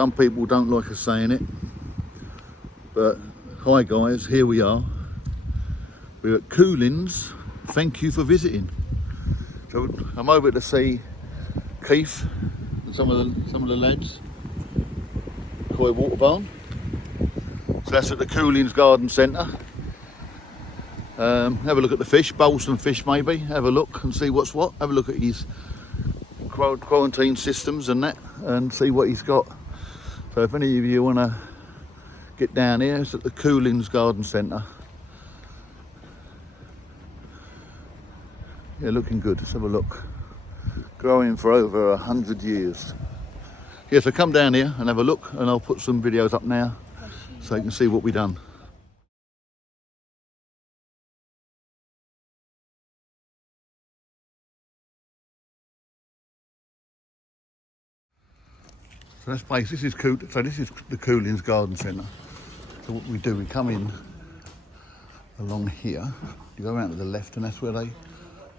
Some people don't like us saying it, but hi guys, here we are. We're at Coolins. Thank you for visiting. So I'm over to see Keith and some of the lads. Koi water barn. So that's at the Coolins Garden Centre. Have a look at the fish, bowl some fish maybe. Have a look and see what's what. Have a look at his quarantine systems and that, and see what he's got. So if any of you want to get down here, it's at the Coolins Garden Centre. Yeah, looking good. Let's have a look. Growing for over 100 years. Yeah, so come down here and have a look, and I'll put some videos up now so you can see what we've done. So this place, this is the Coolins Garden Centre. So what we do, we come in along here, you go around to the left, and that's where they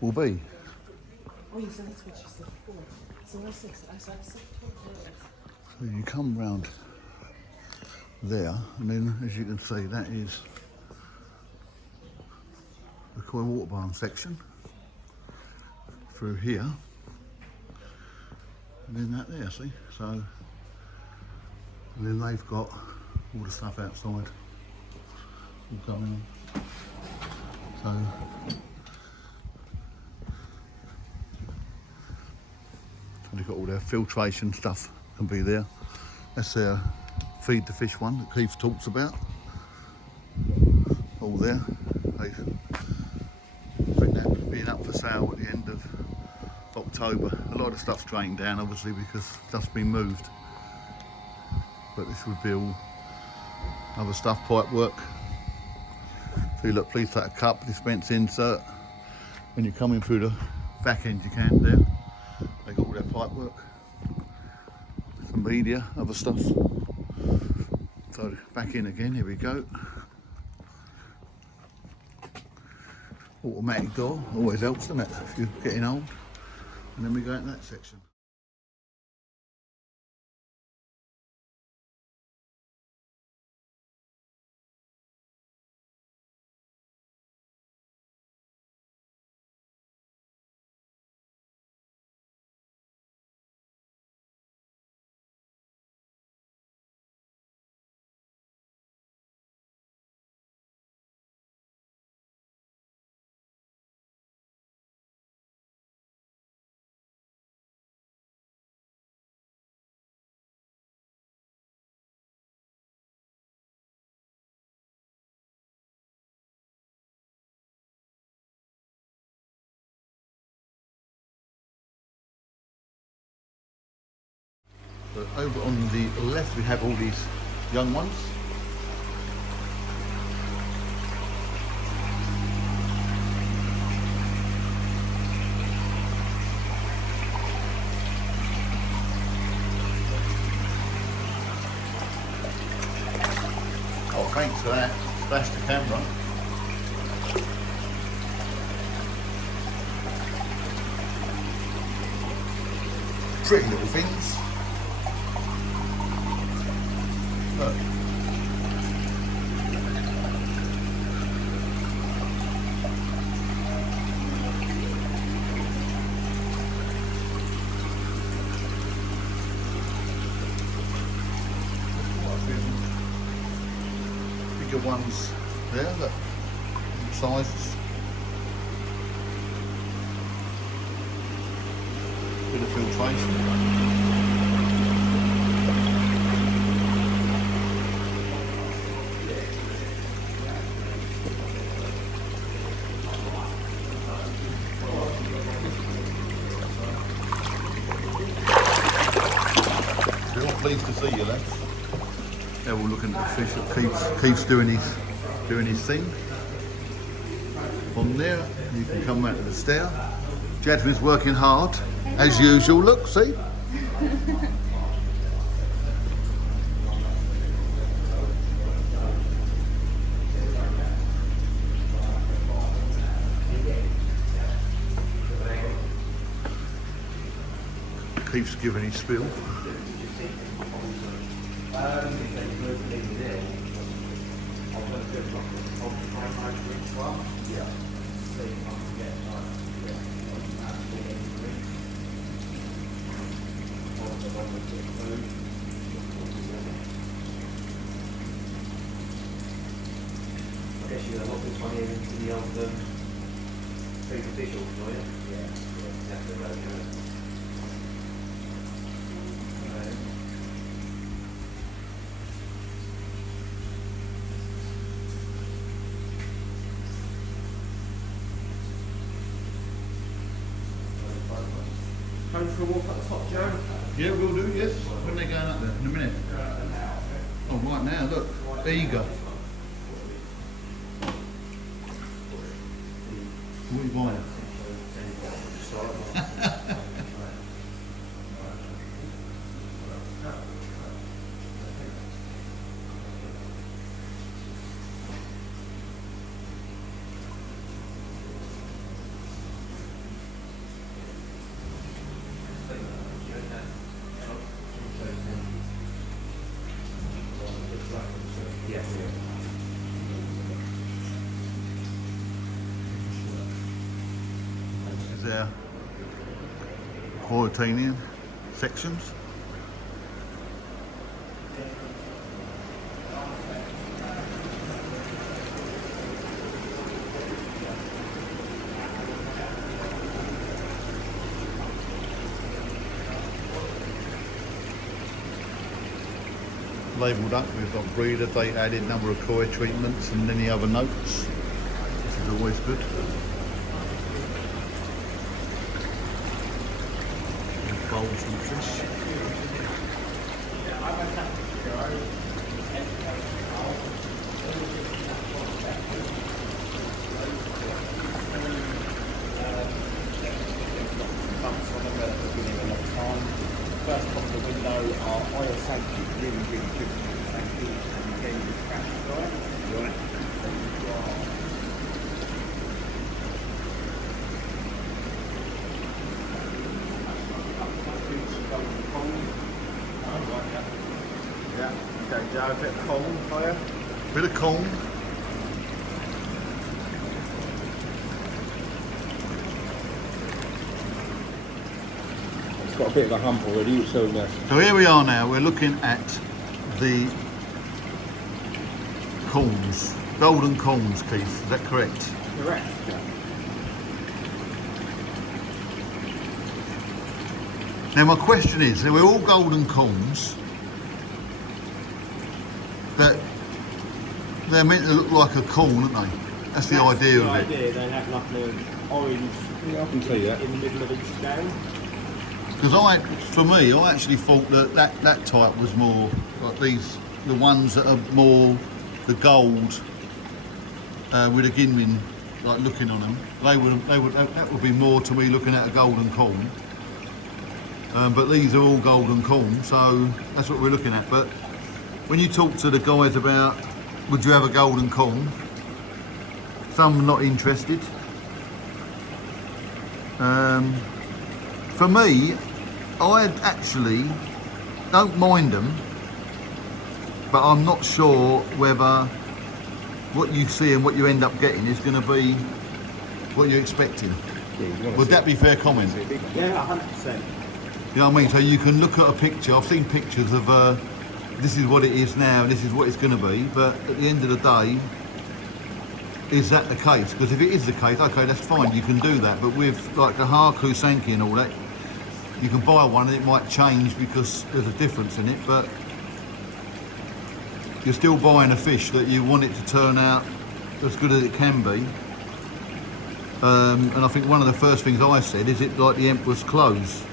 will be. Oh, yeah, so that's what she said before. So I said, so you come round there, and then as you can see, that is the Koi water barn section. Through here, and then that there, see? So, and then they've got all the stuff outside all going on. So they've got all their filtration stuff can be there. That's their feed the fish one that Keith talks about. All there. They bring that being up for sale at the end of October. A lot of stuff's drained down obviously because stuff's been moved. But this would be all other stuff, pipe work. So you look, please take a cup, dispense insert. When you're coming through the back end you can there. They got all their pipe work. Some media, other stuff. So back in again, here we go. Automatic door, always helps, doesn't it, if you're getting old. And then we go into that section. So over on the left we have all these young ones. Oh, thanks for that. Splashed the camera. Pretty little things. Look. Bigger ones there, look, sizes. Bit of filtration. Pleased to see you, lads. Yeah, we're looking at the fish. Keith's doing his thing. On there, you can come out to the stair. Jasmine's working hard, as usual. Look, see. Keith's giving his spiel. If they can move it in there, I'm going to do like a whole frame over each one. Yeah. See if I can get like, absolutely everything. Also, one with the food. I guess you're going to lock this one here into the old food official for you. Yeah, exactly right. Going for a walk up the top, Joe? Yeah, we'll do, yes. When are they going up there? In a minute. Oh, right now, look. Eager. What are you buying? Yes. This is our quarantine sections. Labelled up, we've got breeder, date added, number of koi treatments and any other notes. This is always good. And bowls and fish. First pop the window are oil Thankyou, really good Thankyou, and again with crash right? Right. Yeah, okay, Joe, a bit of corn for you. Bit of corn. It's got a bit of a hump already, so So here we are now, we're looking at the corns, golden corns, Keith, is that correct? correct. Now my question is, we're all golden corns, that they're meant to look like a corn, aren't they? That's the idea of it. They have like an orange Yeah, I can see that. in the middle of each scale. Because for me, I actually thought that type was more like these, the ones that are more the gold with a ginmin, like looking on them. That would be more to me looking at a golden corn. But these are all golden corn, so that's what we're looking at. But when you talk to the guys about, would you have a golden corn? Some not interested. For me, I actually don't mind them, but I'm not sure whether what you see and what you end up getting is going to be what you're expecting. Would that be fair comment? Yeah, 100%. You know what I mean? So you can look at a picture. I've seen pictures of this is what it is now, this is what it's going to be. But at the end of the day, is that the case? Because if it is the case, okay, that's fine. You can do that. But with like the Haku Sanki and all that, you can buy one and it might change because there's a difference in it. But you're still buying a fish that you want it to turn out as good as it can be. And I think one of the first things I said is it like the Emperor's clothes,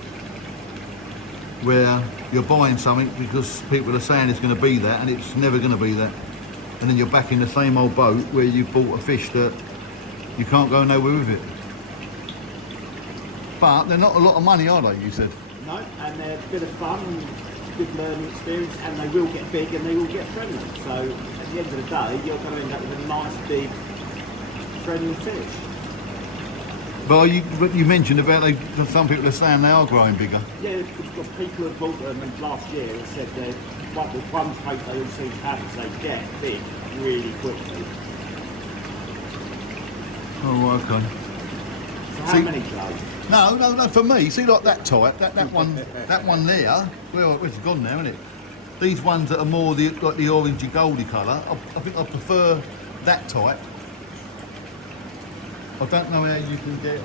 where you're buying something because people are saying it's going to be that and it's never going to be that, and then you're back in the same old boat where you bought a fish that you can't go nowhere with it. But they're not a lot of money, are they, you said? No, and they're a bit of fun and good learning experience, and they will get big and they will get friendly. So at the end of the day, you're going to end up with a nice big friendly fish. But you mentioned about some people are saying they are growing bigger. Yeah, the people who bought them last year have said that one trait they all seem to have is they get big really quickly. Oh, okay. So how many grow? No. For me, see, like that type, that one there. Well, it's gone now, isn't it? These ones that are more like the orangey goldy colour. I think I prefer that type. I don't know how you can get.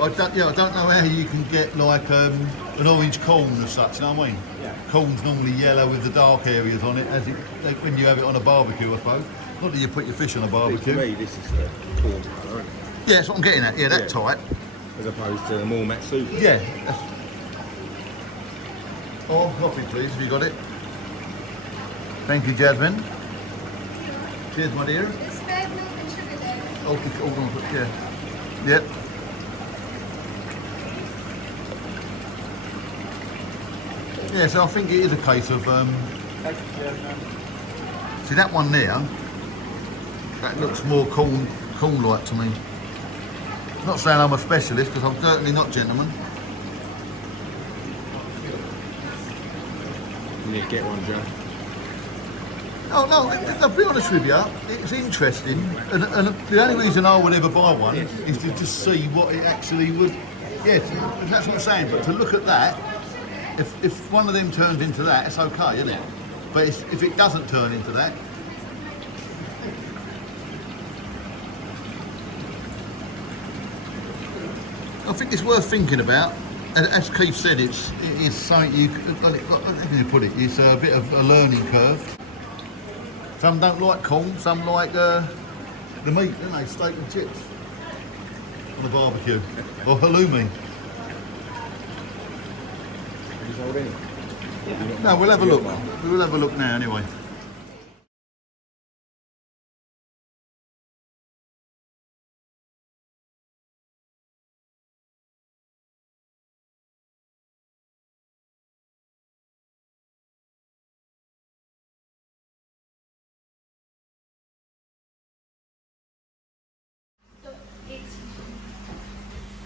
I don't know how you can get like an orange corn as such. You know what I mean? Yeah. Corn's normally yellow with the dark areas on it, as it like when you have it on a barbecue, I suppose. Not that you put your fish on a barbecue. For me, this is the corn colour, isn't it? Yeah, that's what I'm getting at. Yeah, that Yeah. type. As opposed to the more Matsuba. Yeah. Oh, coffee, please. Have you got it? Thank you, Jasmine. Cheers, my dear. It's spare milk and sugar there. Oh, yeah. Yep. Yeah, so I think it is a case of see that one there. That looks more corn-like to me. Not saying I'm a specialist because I'm certainly not, gentlemen. You need to get one, Joe. Oh no, I'll be honest with you, it's interesting, and the only reason I would ever buy one is to just see what it actually would. Yeah, that's what I'm saying. But to look at that, if one of them turns into that, it's okay, isn't it? But if it doesn't turn into that, I think it's worth thinking about. As Keith said, it is something you. How can you put it? It's a bit of a learning curve. Some don't like corn, some like the meat, don't they? Steak and chips on the barbecue, or halloumi. No, we'll have a look. We'll have a look now anyway.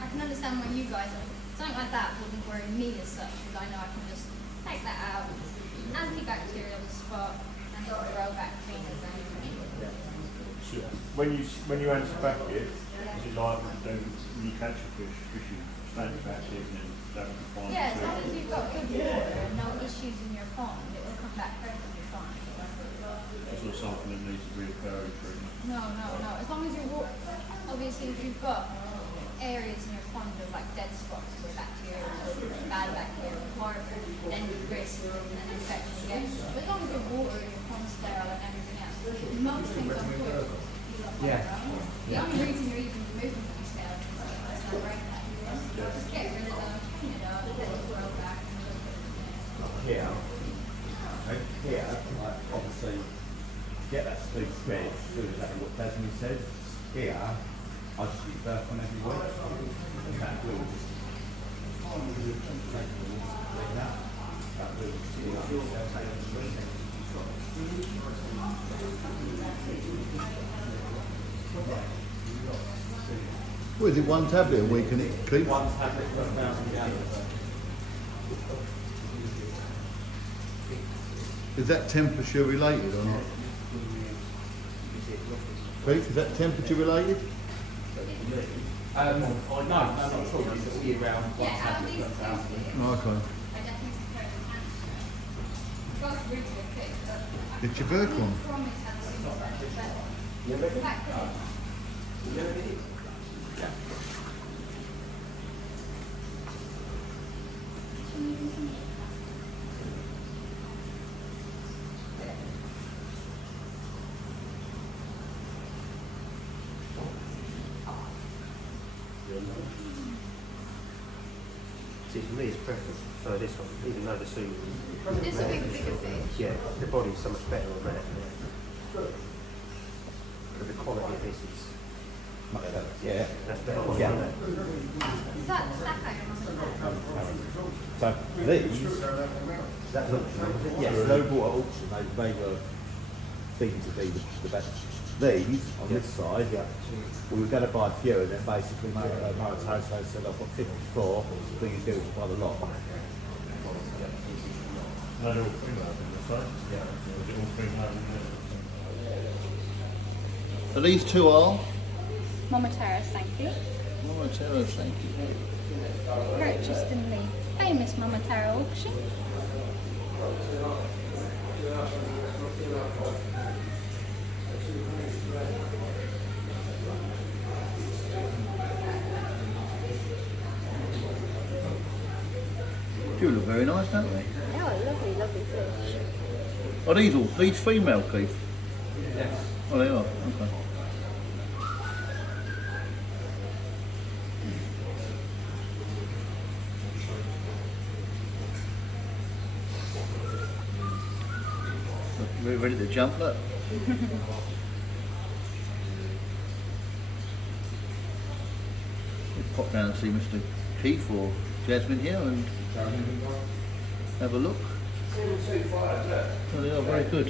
I can understand why you guys are. Something like that wouldn't worry me as such, because I know I can just take that out, antibacterial the spot, and it will grow back clean as anything. When you antibac it, is it like when you catch a fish you antibac it and then that will find Yeah, as long as you've got good water and no issues in your pond, it will come back perfectly fine. It's not something that needs to be recurring treatment. No. As long as your water, obviously if you've got areas in your pond of like dead spots where bacteria or bad bacteria or harbour, then you risk an infection again. But as long as your water and your pond's sterile and everything else, most things are good. Yeah. The only reason you're even removing them is sterile is not right that. Just get rid of them, clean it up, let it grow back. Here, like, obviously, get that speed spread, do exactly what Desmond said. Here, I just use birth on every week. And that will just that will Well, is it one tablet a week and it keeps? one tablet per 1,000 gallons. Is that temperature related or not? Keith, is that temperature related? No, not at all. It's all year round. One Yeah, tablet per 1,000. Oh, okay. I definitely prefer the cancer. Both really good things, but It's your bird one. I promise how to do that better. In fact, See, for me, it's preference for this one, even though the suit, this will be a bigger fish. yeah, the body's so much better on that. But the quality of this is Much better. Yeah. that's better. Yeah. Is that the stack iron on the top? So these, that's auction, was it? Yes, low water auction. They were deemed to be the best these on this side, we were going to buy a few, and then basically Maritoso said, I've got 54, so you do it quite a lot. No, they're all female in this side. Yeah. They're all female in this. So these two are? Momoteros, thank you. Momoteros, thank you. Purchased in the famous Momotaro auction. Do look very nice, don't they? Oh, lovely, lovely fish. Are these female, Keith? Yes. Oh, they are. Okay. We're ready to jump, look. We'll pop down and see Mr. Keith or Jasmine here and have a look. Oh, they are very good.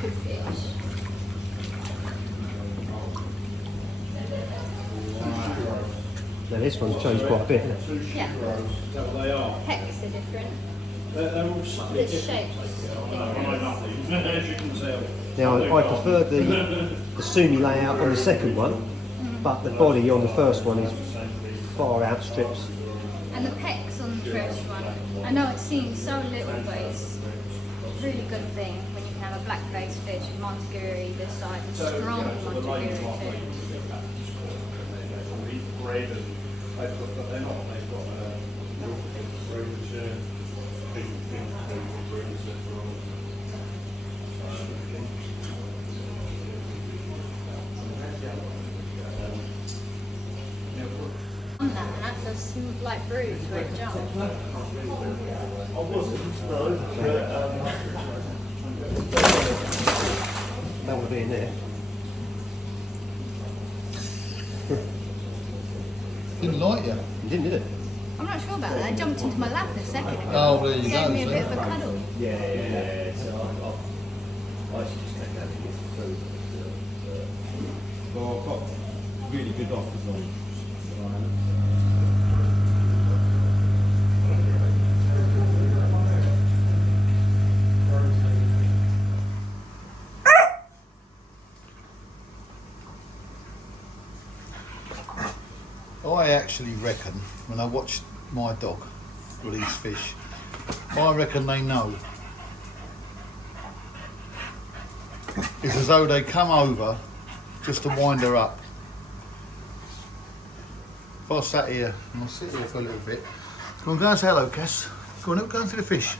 Good fish. Now this one's changed quite a bit. Yeah. They are. Pecks are different. They're all slightly The different. shapes are different. As you can tell. Now I prefer the Sumi layout on the second one, but the body on the first one is far outstrips. And the pecks on the first one, I know it seems so little, but it's a really good thing when you can have a black-faced fish with Monteguri this side, and strong Monteguri too. Bread and they've got, but they're not. They've got fruits, big fruits that are all. On that, and that does seem like bruise where it jumps. I wasn't, no, but That would be in there. Didn't like you. You didn't, did it? I'm not sure about that. It jumped into my lap a second ago. Oh, there you Gave go, me a see? bit of a cuddle. Yeah. So I should just take that to get food. Well, I've got really good offers on. I actually reckon, when I watch my dog release fish, I reckon they know. It's as though they come over just to wind her up. If I sat here, and I'll sit here for a little bit. Go on, go and say hello, Cass. Go on, go and see the fish.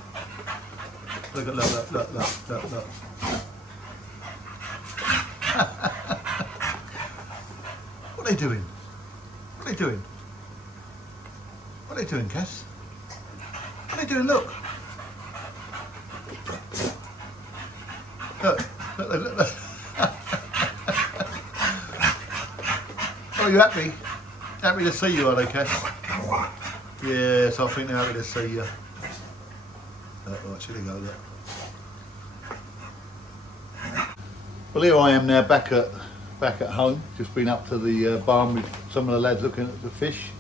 Look, look, look, look, look, look, look. What are they doing? What are they doing? What are they doing, Cass? What are they doing? Look. Look, look, look, look. Oh, you happy? Happy to see you, are they, Cass? Yes, I think they're happy to see you. Right, should we go, look. Well, here I am now back at home. Just been up to the barn with some of the lads looking at the fish.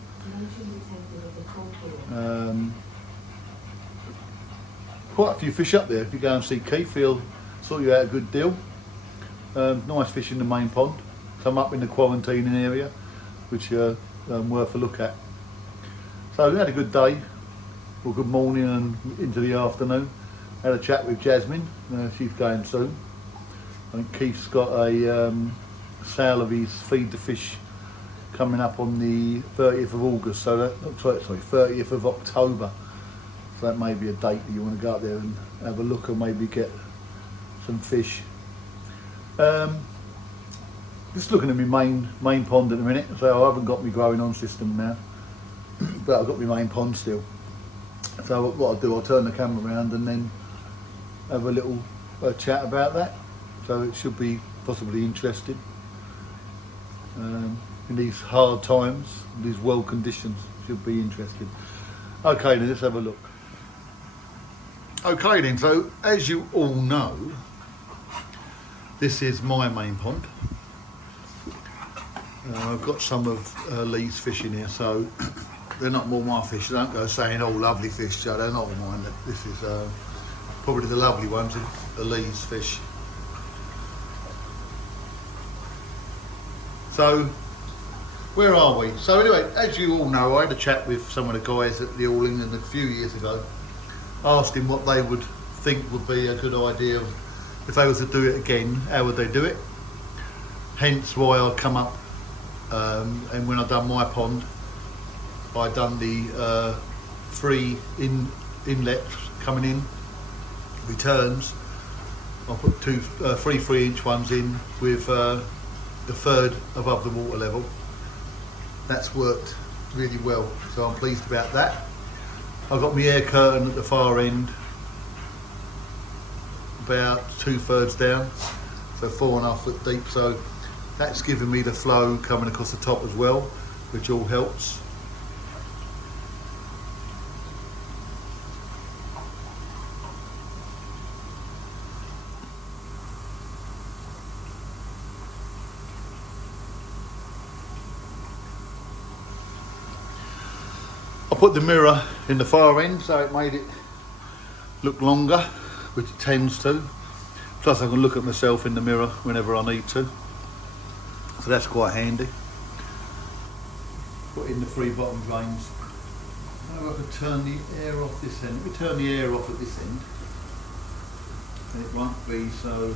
Quite a few fish up there. If you go and see Keith, he'll sort you out a good deal. Nice fish in the main pond. Some up in the quarantining area, which are worth a look at. So we had a good day, or good morning and into the afternoon. Had a chat with Jasmine. She's going soon. I think Keith's got a sale of his feed the fish coming up on the 30th of August, so that, sorry, 30th of October. So that may be a date that you want to go up there and have a look and maybe get some fish. Just looking at my main pond at the minute, so I haven't got my growing on system now, but I've got my main pond still. So what I'll do, I'll turn the camera around and then have a little chat about that. So it should be possibly interesting. in these hard times, these world conditions. Should be interesting. Okay, then let's have a look. Okay then, so as you all know, this is my main pond. I've got some of Lee's fish in here, so they're not all my fish. They don't go saying, oh, lovely fish, so they're not all mine. This is probably the lovely ones, the Lee's fish. So, where are we? So anyway, as you all know, I had a chat with some of the guys at the All England a few years ago. Asked him what they would think would be a good idea if they were to do it again, how would they do it? Hence why I'd come up, and when I'd done my pond, I'd done the 3 inlets coming in, returns. I put 3 3-inch ones in with the 1/3 above the water level. That's worked really well, so I'm pleased about that. I've got my air curtain at the far end, about 2/3 down, so 4.5 foot deep, so that's giving me the flow coming across the top as well, which all helps. I put the mirror in the far end, so it made it look longer, which it tends to. Plus I can look at myself in the mirror whenever I need to. So that's quite handy. Put in the 3 bottom drains. Now I can turn the air off this end. Let me turn the air off at this end. And it won't be so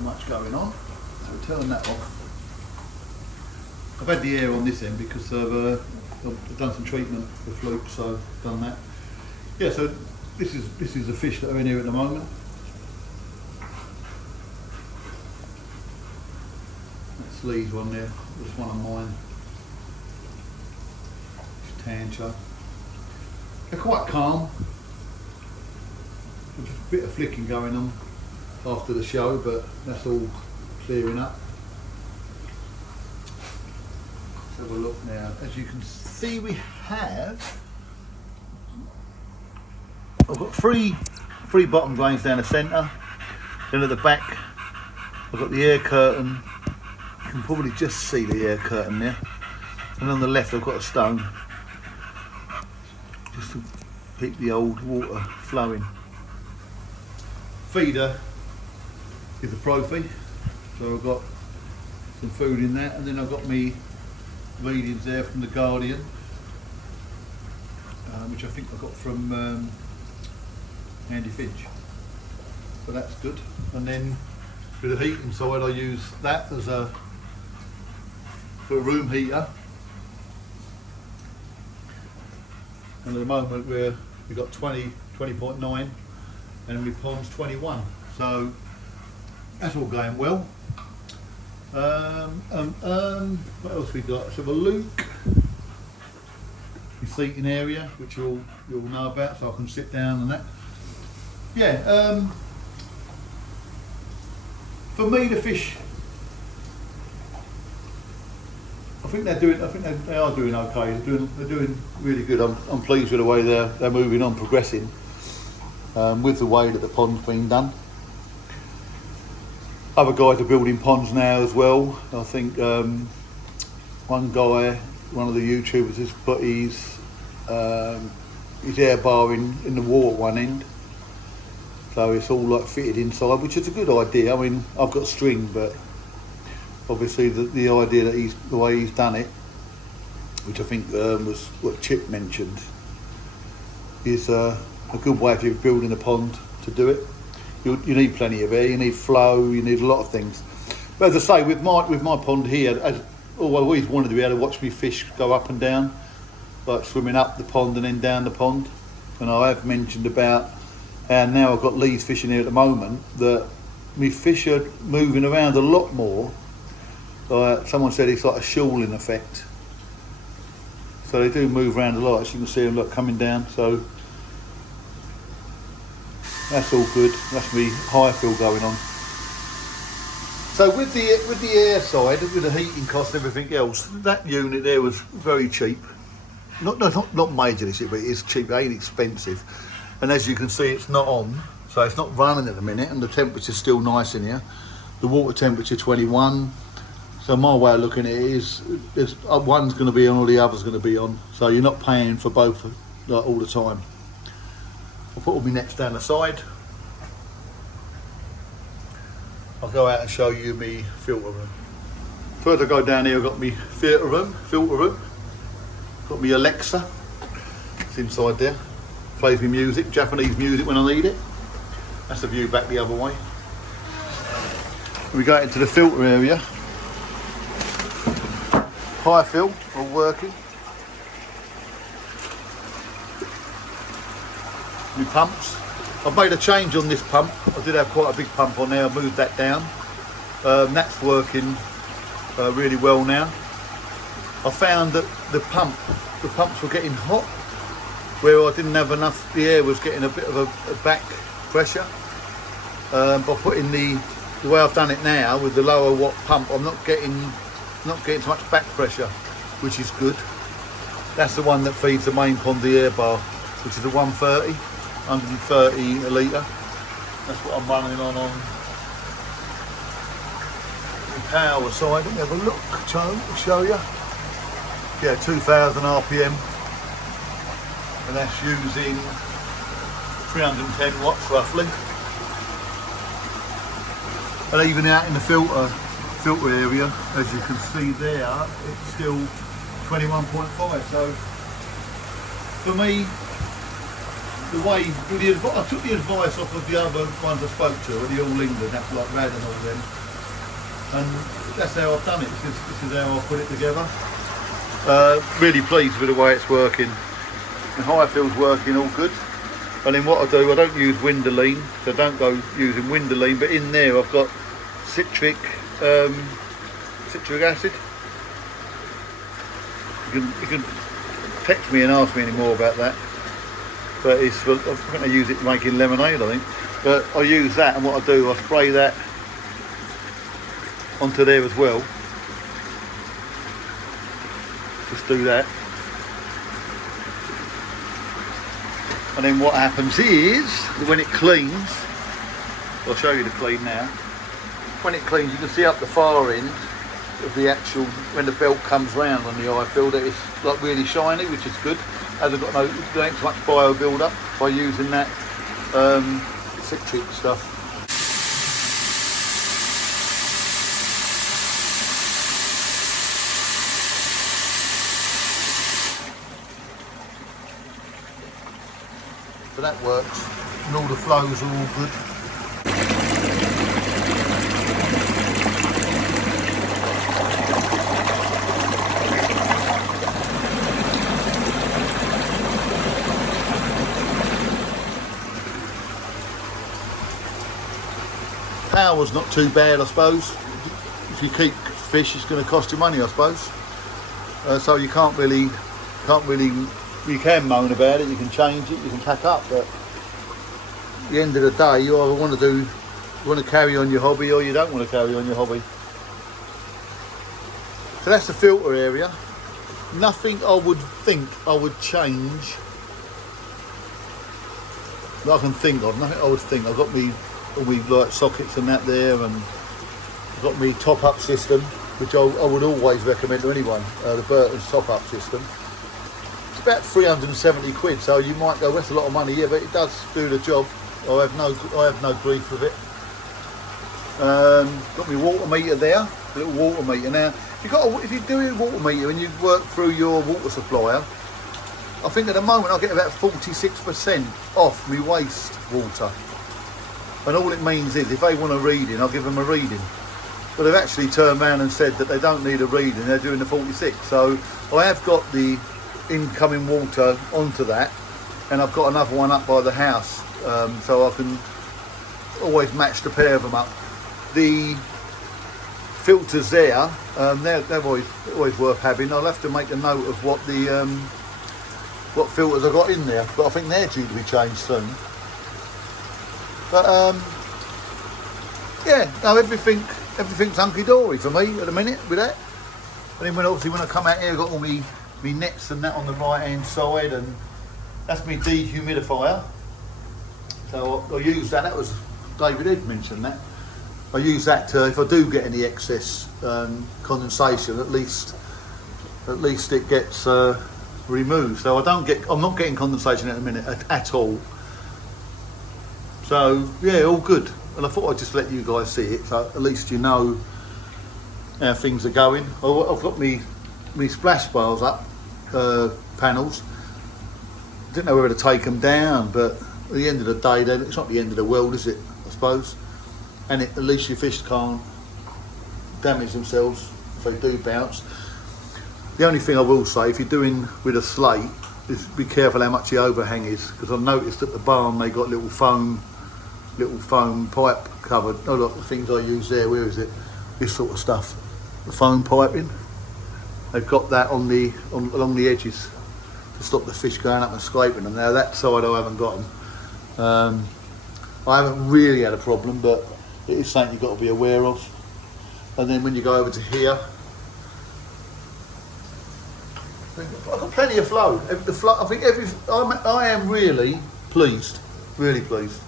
much going on. So turn that off. I've had the air on this end because I've done some treatment for fluke, so I've done that. Yeah, so this is the fish that are in here at the moment. That's Lee's one there. That's one of mine. It's Thankyou. They're quite calm. There's a bit of flicking going on after the show, but that's all clearing up. Have a look now. As you can see, we have. I've got three bottom drains down the centre. Then at the back, I've got the air curtain. You can probably just see the air curtain there. And on the left, I've got a stone, just to keep the old water flowing. Feeder is a pro feed, so I've got some food in that, and then I've got me readings there from the Guardian, which I think I got from Andy Finch, so that's good. And then with the heating side, I use that as for a room heater, and at the moment we've got 20.9 and my pond's 21, so that's all going well. What else we got? So a Luke, the seating area, which you'll know about, so I can sit down and that. Yeah. For me, the fish, I think they are doing okay. They're doing really good. I'm pleased with the way they're moving on, progressing with the way that the pond's been done. Other guys are building ponds now as well. I think one guy, one of the YouTubers, has put his air bar in the wall at one end, so it's all like fitted inside, which is a good idea. I mean, I've got string, but obviously the idea that the way he's done it, which I think was what Chip mentioned, is a good way if you're building a pond to do it. You need plenty of air, you need flow, you need a lot of things. But as I say, with my pond here, I've always wanted to be able to watch me fish go up and down, like swimming up the pond and then down the pond. And I have mentioned about how now I've got Lee's fishing here at the moment, that me fish are moving around a lot more. Someone said it's like a shoaling effect. So they do move around a lot, as you can see them coming down. So that's all good. That's me high fill going on. So with the air side, with the heating cost and everything else, that unit there was very cheap. Not majorly cheap, but it's cheap. It ain't expensive. And as you can see, it's not on, so it's not running at the minute, and the temperature's still nice in here. The water temperature 21. So my way of looking at it is one's going to be on or the other's going to be on. So you're not paying for both like, all the time. I'll put all my nets down the side. I'll go out and show you my filter room. First I go down here, I've got my filter room. Got my Alexa, it's inside there. Plays me music, Japanese music when I need it. That's the view back the other way. We go into the filter area. High fill, all working. My pumps. I've made a change on this pump. I did have quite a big pump on there, I moved that down. That's working really well now. I found that the pumps were getting hot, where I didn't have enough, the air was getting a bit of a back pressure. By putting the way I've done it now, with the lower watt pump, I'm not getting so much back pressure, which is good. That's the one that feeds the main pond, the air bar, which is a 130 a litre. That's what I'm running on the power side. Let me have a look, to show you. Yeah, 2000 RPM, and that's using 310 watts roughly. And even out in the filter area, as you can see there, it's still 21.5. So for me, I took the advice off of the other ones I spoke to, the All England, that's like Rad and all them, and that's how I've done it. This is how I put it together. Really pleased with the way it's working. The high fill's working all good. And then what I do, I don't use Windoline, so I don't go using Windoline, but in there I've got citric acid. You can text me and ask me any more about that. But I'm going to use it making lemonade, I think. But I use that, and what I do, I spray that onto there as well. Just do that. And then what happens is, when it cleans, I'll show you the clean now. When it cleans, you can see up the far end of the actual, when the belt comes round on the eye filter, it's like really shiny, which is good. As I've got there ain't so much bio build up by using that citric stuff. So that works, and all the flows are all good. Power's not too bad, I suppose. If you keep fish, it's going to cost you money, I suppose. So you can't really. You can moan about it. You can change it. You can pack up. But at the end of the day, you either want to carry on your hobby, or you don't want to carry on your hobby. So that's the filter area. Nothing I would think I would change that I can think of. Nothing I would think. I've got all my like sockets and that there, and I've got my top-up system, which I would always recommend to anyone. The Burton's top-up system. It's about 370 quid, so you might go, that's a lot of money, yeah, but it does do the job. I have no grief with it. Got my water meter there, a little water meter. Now, if you're doing a water meter and you work through your water supplier, I think at the moment I get about 46% off my waste water. And all it means is, if they want a reading, I'll give them a reading. But they've actually turned around and said that they don't need a reading, they're doing the 46. So I have got the incoming water onto that, and I've got another one up by the house, so I can always match the pair of them up. The filters there, they're always worth having. I'll have to make a note of what filters I've got in there, but I think they're due to be changed soon. But yeah, no, everything everything's hunky-dory for me at the minute with that. And then obviously when I come out here, I've got all me nets and that on the right hand side, and that's my dehumidifier. So I use that. That was David Ed mentioned that. I use that to, if I do get any excess condensation, at least it gets removed. So I'm not getting condensation at the minute at all. So yeah, all good. And I thought I'd just let you guys see it, so at least you know how things are going. I've got me splash bars up, panels. Didn't know whether to take them down, but at the end of the day, then it's not the end of the world, is it? I suppose. And at least your fish can't damage themselves if they do bounce. The only thing I will say, if you're doing with a slate, is be careful how much the overhang is, because I've noticed at the barn they got little foam pipe covered. Oh look, the things I use there, where is it? This sort of stuff, the foam piping. They've got that along the edges to stop the fish going up and scraping them. Now that side I haven't got them. I haven't really had a problem, but it is something you've got to be aware of. And then when you go over to here, I've got plenty of flow. I think I am really pleased, really pleased.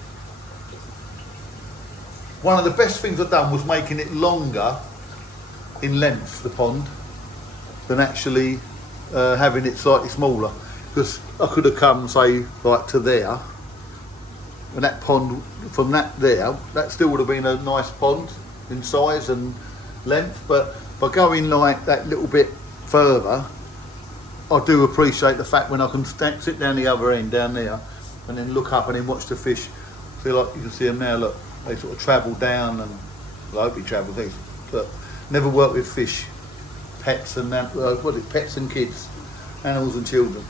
One of the best things I've done was making it longer in length, the pond, than actually having it slightly smaller. Because I could have come, say, like to there, and that pond from that there, that still would have been a nice pond in size and length. But by going like that little bit further, I do appreciate the fact when I can sit down the other end down there and then look up and then watch the fish. See, like you can see them now, look, they sort of travel down, and well, I hope he travels these, but never work with fish, pets and that, what is it, pets and kids, animals and children.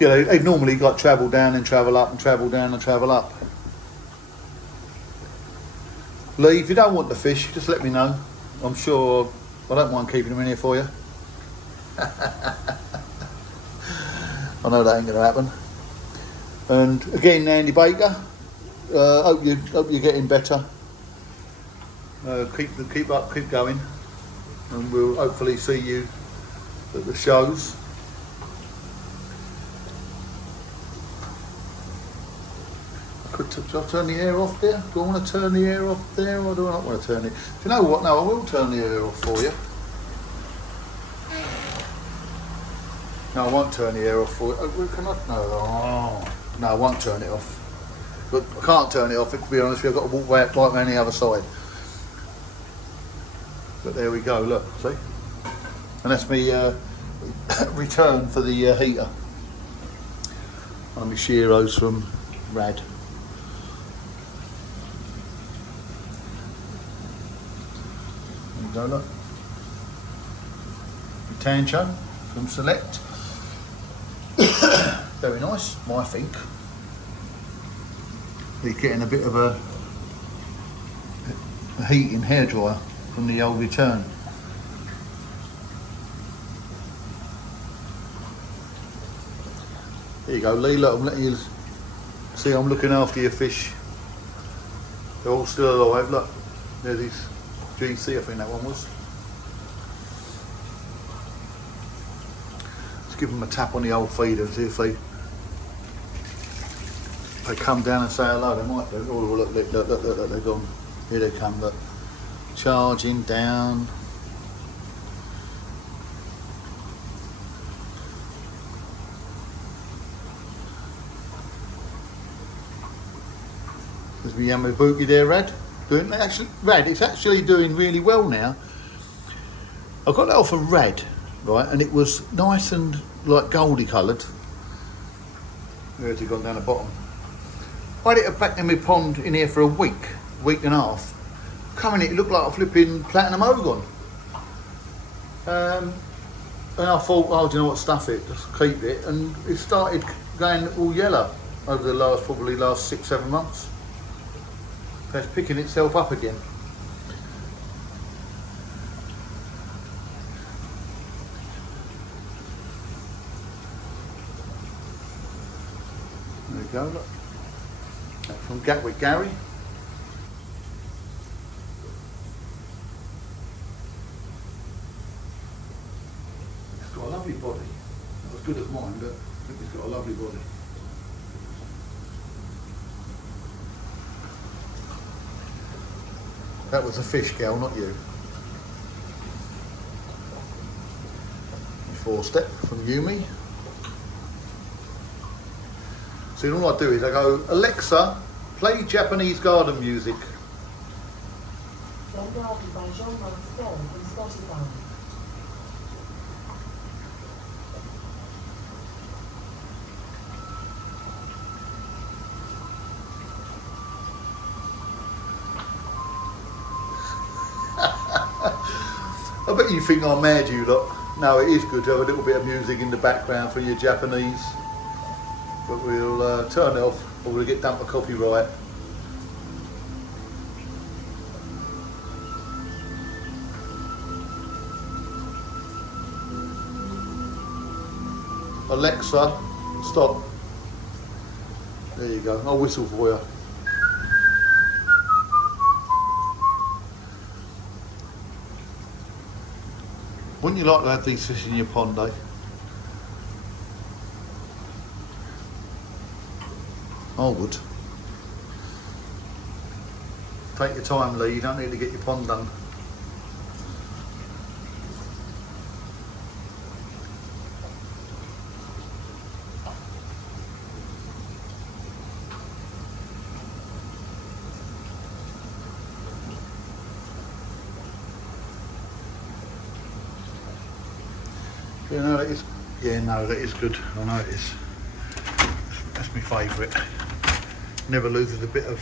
You know, they normally like travel down and travel up and travel down and travel up. Lee, if you don't want the fish, just let me know. I'm sure I don't mind keeping them in here for you. I know that ain't going to happen. And again, Andy Baker, hope you're getting better. Keep going, and we'll hopefully see you at the shows. Should I turn the air off there? Do I want to turn the air off there, or do I not want to turn it? Do you know what? No, I will turn the air off for you. No, I won't turn the air off for you. Oh, can I? No, I won't turn it off. But I can't turn it off, to be honest with you. I've got to walk right around the other side. But there we go, look, see? And that's me return for the heater. On my Shearos from Rad. There you go, look. Thankyou from Select. Very nice, I think. He's getting a bit of a heating hairdryer from the old return. There you go, Lee. Look, I'm letting you see. I'm looking after your fish. They're all still alive. Look, there's his GC. I think that one was. Let's give them a tap on the old feeder and see if they come down and say hello. They might do. Oh, look, they're gone. Here they come, look. Charging down. There's my Yamabuki there, Rad. It's actually doing really well now. I got that off of Rad, right, and it was nice and like goldy coloured. Where's he gone down the bottom? I had it back in my pond in here for a week and a half. Coming, it looked like a flipping platinum ogon. And I thought, oh, do you know what, stuff it, just keep it. And it started going all yellow over the last 6-7 months. So it's picking itself up again. There we go, look. That's from Gatwick Gary. body. Not as good as mine, but I think he's got a lovely body. That was a fish, gal, not you. 4-step from Yumi. So all I do is I go, Alexa, play Japanese garden music. Downloaded by Jean-Marc Stone from Spotify. I bet you think I'm mad, you lot. No, it is good to have a little bit of music in the background for your Japanese. But we'll turn it off or we'll get done for copyright. Alexa, stop. There you go. I'll whistle for you. Wouldn't you like to have these fish in your pond, eh? I would. Take your time, Lee. You don't need to get your pond done. Yeah, no, that is. Yeah, no, that is good. I know it is. That's my favourite. Never loses a bit of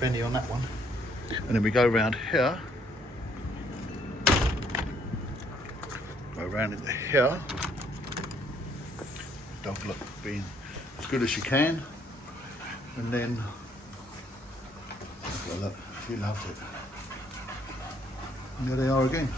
penny on that one. And then we go round here. Go round into here. Dog look being as good as she can. And then look, she loves it. And there they are again.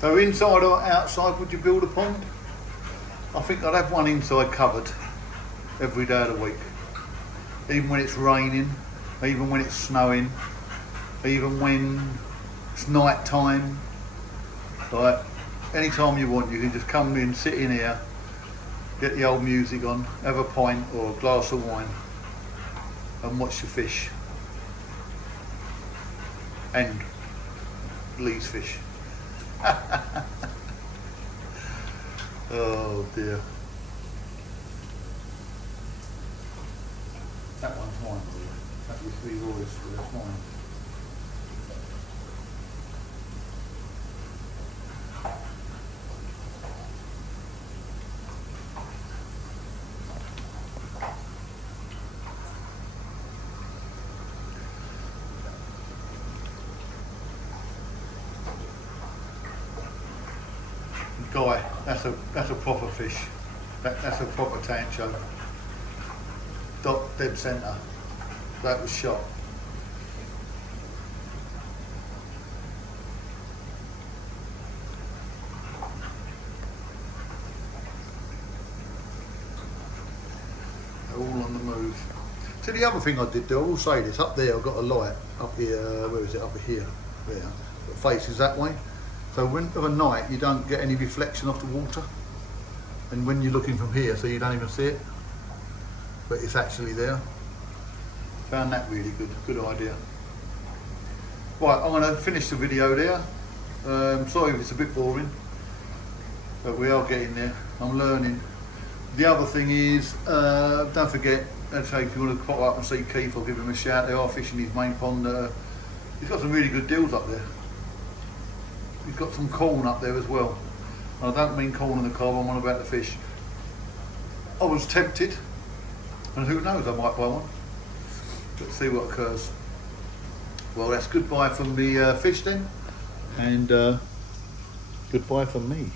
So inside or outside, would you build a pond? I think I'd have one inside covered every day of the week. Even when it's raining, even when it's snowing, even when it's night time. Like, any time you want, you can just come in, sit in here, get the old music on, have a pint or a glass of wine and watch your fish. And Lee's fish. Oh dear. That one's mine. That used to be yours, but that's mine. Guy, that's a proper fish. That's a proper Thankyou. Dot dead centre. That was shot. They're all on the move. So the other thing I did do, I will say this, up there I've got a light up here, where is it, up here, there, that faces that way. So when of a night you don't get any reflection off the water, and when you're looking from here, so you don't even see it, but it's actually there. Found that really good idea. Right, I'm going to finish the video there. Sorry if it's a bit boring, but we are getting there. I'm learning. The other thing is, don't forget, let's say if you want to pop up and see Keith, I'll give him a shout. They are fishing his main pond. He's got some really good deals up there. He's got some corn up there as well. And I don't mean corn in the cob, I'm on about the fish. I was tempted, and who knows, I might buy one. Let's see what occurs. Well, that's goodbye from the fish then, and goodbye from me.